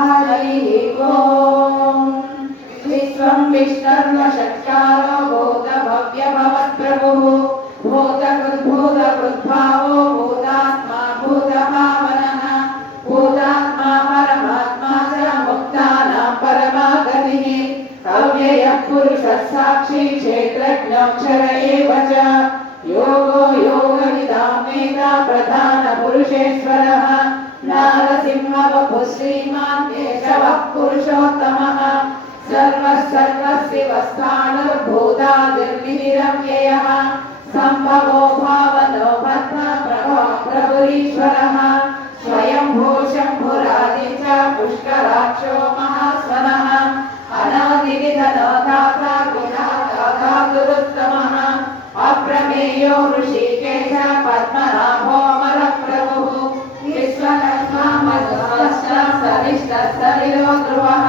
हरिः ओम् विश्वं विष्णुर्वशक्तारो भूतभव्यभवत्प्रभुः भूतकृद्भूतकृद्भावो भूतात्मा भूतभावनः भूतात्मा परमात्मा च मुक्तानां परमागतिः अव्ययः पुरुषः साक्षी क्षेत्रज्ञोऽक्षर एव च योगो योगविदां वेदा प्रधानपुरुषेश्वरः नारसिंहवपुः श्रीमान् केशवः पुरुषोत्तमः सर्वः सर्वस्यवस्थाणुर्भूतादिर्विधिरव्ययः सम्भवो भावनो प्रभुरीश्वरः स्वयंभू शम्भुरादि च पुष्कराक्षो महास्वनः अनादिविधनो दाता विधातुरुत्तमः अप्रमेयो ऋषिकेश पद्मनाभो अमरप्रभुः विश्वकर्मा मधुश्च सविष्टः सविरो ध्रुवः